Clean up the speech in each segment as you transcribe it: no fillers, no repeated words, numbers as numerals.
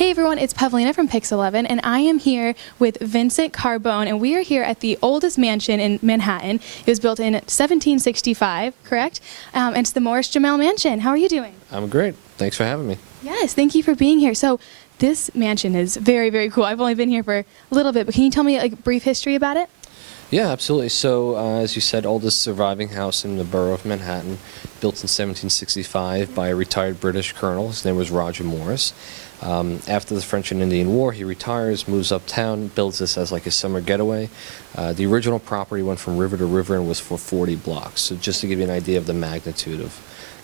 Hey everyone, it's Pavlina from Pix 11, and I am here with Vincent Carbone, and we are here at the oldest mansion in Manhattan. It was built in 1765, correct? And it's the Morris Jumel Mansion. How are you doing? I'm great. Thanks for having me. Yes, thank you for being here. So this mansion is very, very cool. I've only been here for a little bit, but can you tell me a brief history about it? Yeah, absolutely. So, as you said, oldest surviving house in the borough of Manhattan, built in 1765 by a retired British colonel. His name was Roger Morris. After the French and Indian War, he retires, moves uptown, builds this as like a summer getaway. The original property went from river to river and was for 40 blocks. So just to give you an idea of the magnitude of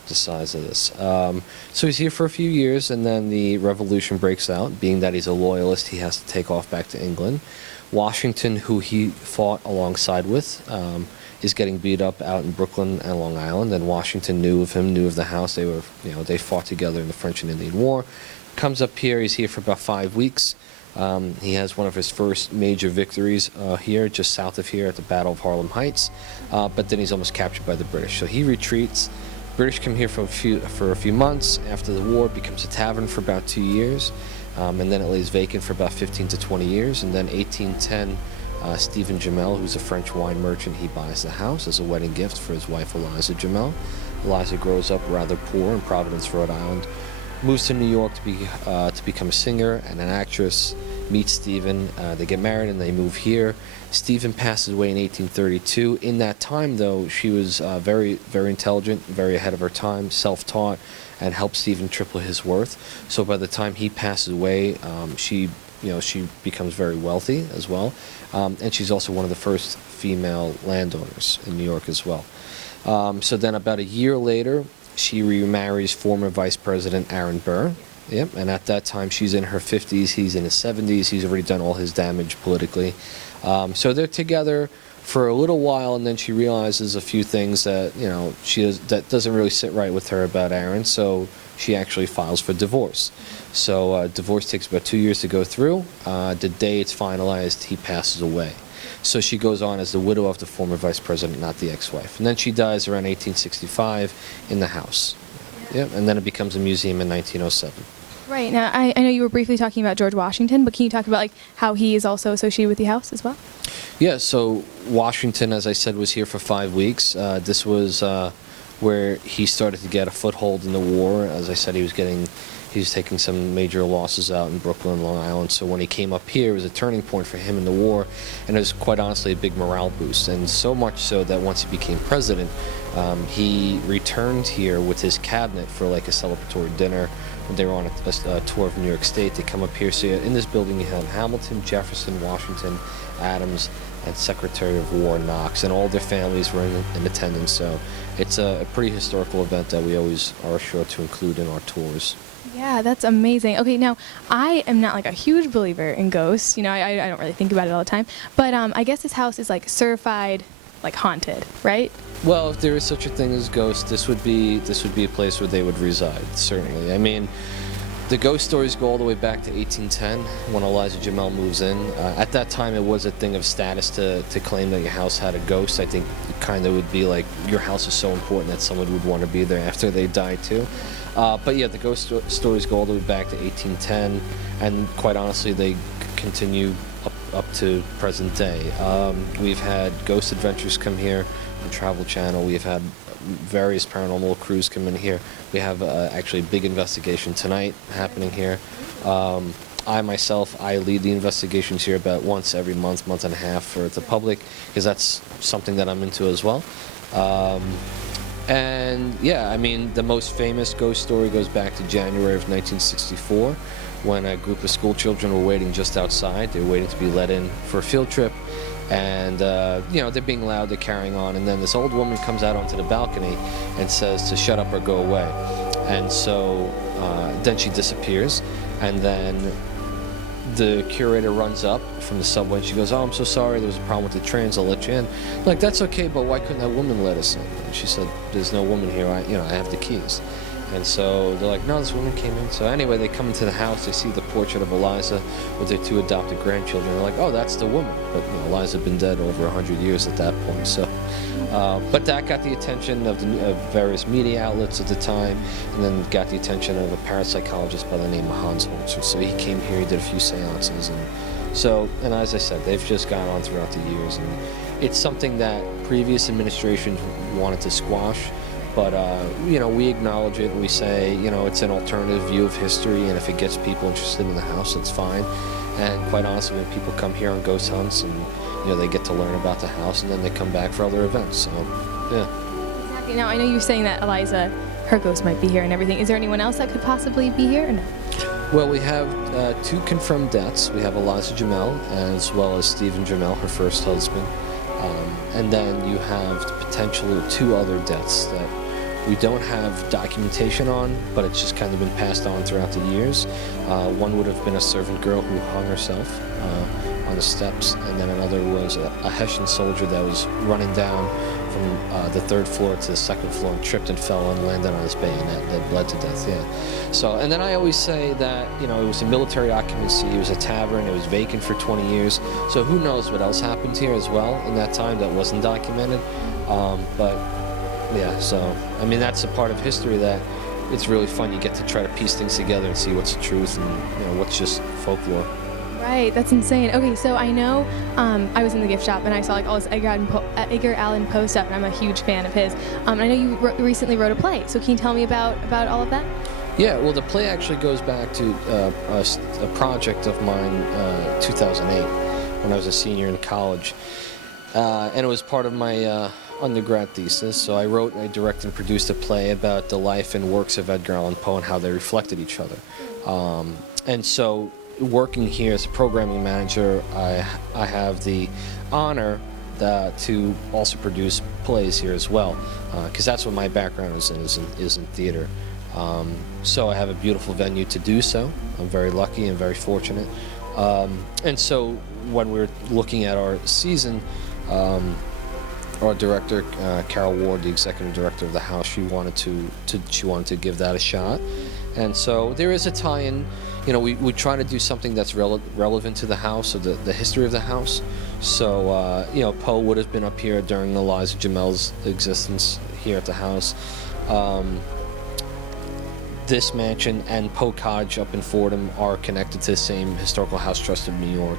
the size of this. So he's here for a few years, and then the revolution breaks out. Being that he's a loyalist, he has to take off back to England. Washington, who he fought alongside with, is getting beat up out in Brooklyn and Long Island, and Washington knew of him, knew of the house. They fought together in the French and Indian War. Comes up here. He's here for about 5 weeks. He has one of his first major victories here, just south of here at the Battle of Harlem Heights. But then he's almost captured by the British, so he retreats. British come here for a few months. After the war, it becomes a tavern for about 2 years, and then it lays vacant for about 15 to 20 years. And then 1810, Stephen Jumel, who's a French wine merchant, he buys the house as a wedding gift for his wife Eliza Jumel. Eliza grows up rather poor in Providence, Rhode Island. Moves to New York to become a singer and an actress. Meets Stephen. They get married and they move here. Stephen passes away in 1832. In that time, though, she was very, very intelligent, very ahead of her time, self-taught, and helped Stephen triple his worth. So by the time he passes away, she becomes very wealthy as well, and she's also one of the first female landowners in New York as well. So then, about a year later, she remarries former Vice President Aaron Burr. Yep, and at that time she's in her 50s, he's in his 70s, he's already done all his damage politically. So they're together for a little while, and then she realizes a few things that that doesn't really sit right with her about Aaron, so she actually files for divorce. So divorce takes about 2 years to go through. The day it's finalized, he passes away. So she goes on as the widow of the former vice president, not the ex-wife. And then she dies around 1865 in the house. Yeah, and then it becomes a museum in 1907. Right. Now, I know you were briefly talking about George Washington, but can you talk about how he is also associated with the house as well? Yeah, so Washington, as I said, was here for 5 weeks. This was where he started to get a foothold in the war. As I said, he was taking some major losses out in Brooklyn, Long Island. So when he came up here, it was a turning point for him in the war, and it was quite honestly a big morale boost. And so much so that once he became president, he returned here with his cabinet for like a celebratory dinner. They were on a tour of New York State. They come up here. So in this building, you have Hamilton, Jefferson, Washington, Adams, and Secretary of War Knox, and all their families were in attendance. So it's a pretty historical event that we always are sure to include in our tours. Yeah, that's amazing. Okay, now, I am not a huge believer in ghosts. I don't really think about it all the time. But I guess this house is certified haunted, right? Well, if there is such a thing as ghosts, this would be a place where they would reside, certainly. I mean, the ghost stories go all the way back to 1810 when Eliza Jumel moves in. At that time, it was a thing of status to claim that your house had a ghost. I think it kind of would be like your house is so important that someone would want to be there after they die too. But yeah, the ghost stories go all the way back to 1810, and quite honestly, they continue up to present day. We've had Ghost Adventures come here on Travel Channel. We've had various paranormal crews come in here. We have actually a big investigation tonight happening here. I myself lead the investigations here about once every month and a half for the public, because that's something that I'm into as well. And yeah, I mean, the most famous ghost story goes back to January of 1964, when a group of school children were waiting just outside. They were waiting to be let in for a field trip, and they're being loud, they're carrying on, and then this old woman comes out onto the balcony and says to shut up or go away. And so then she disappears, and then the curator runs up from the subway and she goes, "Oh, I'm so sorry, there was a problem with the trains, I'll let you in." Like, that's okay, but why couldn't that woman let us in? And she said, "There's no woman here, I have the keys." And so they're like, no, this woman came in. So anyway, they come into the house, they see the portrait of Eliza with their 2 adopted grandchildren. They're like, oh, that's the woman. But Eliza had been dead over 100 years at that point. So, but that got the attention of various media outlets at the time, and then got the attention of a parapsychologist by the name of Hans Holzer. So he came here, he did a few seances, and as I said, they've just gone on throughout the years, and it's something that previous administrations wanted to squash. But, we acknowledge it, and we say, it's an alternative view of history, and if it gets people interested in the house, it's fine. And quite honestly, when people come here on ghost hunts, and, they get to learn about the house, and then they come back for other events, so, yeah. Exactly. Now, I know you were saying that Eliza, her ghost might be here and everything. Is there anyone else that could possibly be here, or no? Well, we have 2 confirmed deaths. We have Eliza Jumel, as well as Stephen Jumel, her first husband. And then you have potentially 2 other deaths that we don't have documentation on, but it's just kind of been passed on throughout the years. One would have been a servant girl who hung herself on the steps, and then another was a Hessian soldier that was running down from the 3rd floor to the 2nd floor and tripped and fell and landed on his bayonet that bled to death, yeah. So, and then I always say that, it was a military occupancy, it was a tavern, it was vacant for 20 years, so who knows what else happened here as well in that time that wasn't documented, but yeah, so, I mean, that's a part of history that it's really fun. You get to try to piece things together and see what's the truth and, what's just folklore. Right, that's insane. Okay, so I know I was in the gift shop and I saw all this Edgar Allan Poe stuff, and I'm a huge fan of his. And I know you recently wrote a play, so can you tell me about all of that? Yeah, well, the play actually goes back to a project of mine, 2008, when I was a senior in college. And it was part of my undergrad thesis. So I directed and produced a play about the life and works of Edgar Allan Poe and how they reflected each other. And so working here as a programming manager, I have the honor to also produce plays here as well, because that's what my background is in theater. So I have a beautiful venue to do so. I'm very lucky and very fortunate. And so when we're looking at our season, our director, Carol Ward, the executive director of the house, she wanted to give that a shot. And so there is a tie-in. We try to do something that's relevant to the house, or the history of the house. So, Poe would have been up here during Eliza Jumel's existence here at the house. This mansion and Poe Cottage up in Fordham are connected to the same historical house trust of New York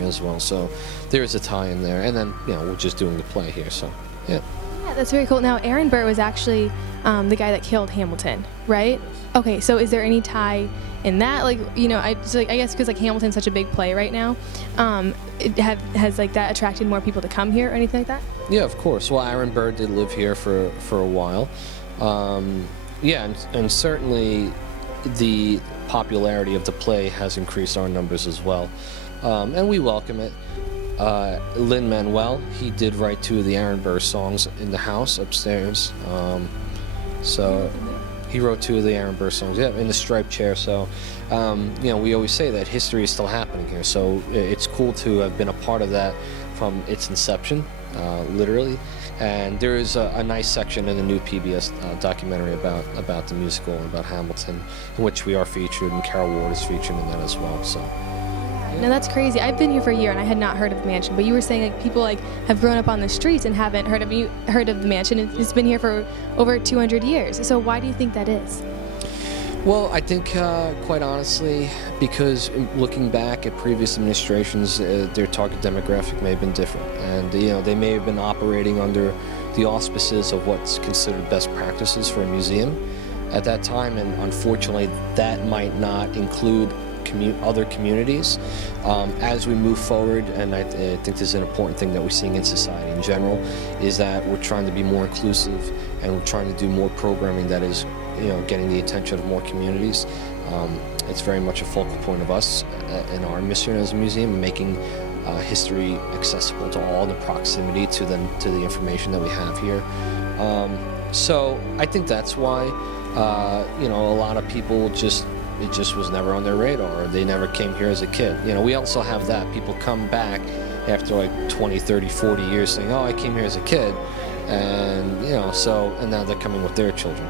as well. So there is a tie-in there. And then, we're just doing the play here, so, yeah. Yeah, that's very cool. Now, Aaron Burr was actually the guy that killed Hamilton, right? Okay, so is there any tie in that? I guess because Hamilton's such a big play right now, has that attracted more people to come here or anything like that? Yeah, of course. Well, Aaron Burr did live here for a while. And certainly the popularity of the play has increased our numbers as well. And we welcome it. Lin-Manuel, he did write 2 of the Aaron Burr songs in the house upstairs. So he wrote 2 of the Aaron Burr songs, in the striped chair. So, we always say that history is still happening here. So it's cool to have been a part of that from its inception, literally. And there is a nice section in the new PBS documentary about the musical and about Hamilton, in which we are featured, and Carol Ward is featured in that as well. So. No, that's crazy. I've been here for a year and I had not heard of the mansion, but you were saying people have grown up on the streets and haven't heard of the mansion. It's been here for over 200 years. So why do you think that is? Well, I think, quite honestly, because looking back at previous administrations, their target demographic may have been different, and they may have been operating under the auspices of what's considered best practices for a museum at that time, and unfortunately, that might not include other communities. As we move forward, and I think this is an important thing that we're seeing in society in general, is that we're trying to be more inclusive, and we're trying to do more programming that is, getting the attention of more communities. It's very much a focal point of us in our mission as a museum, making history accessible to all, the proximity to the information that we have here. So I think that's why, a lot of people it just was never on their radar. They never came here as a kid. We also have that. People come back after 20, 30, 40 years saying, oh, I came here as a kid. And, and now they're coming with their children.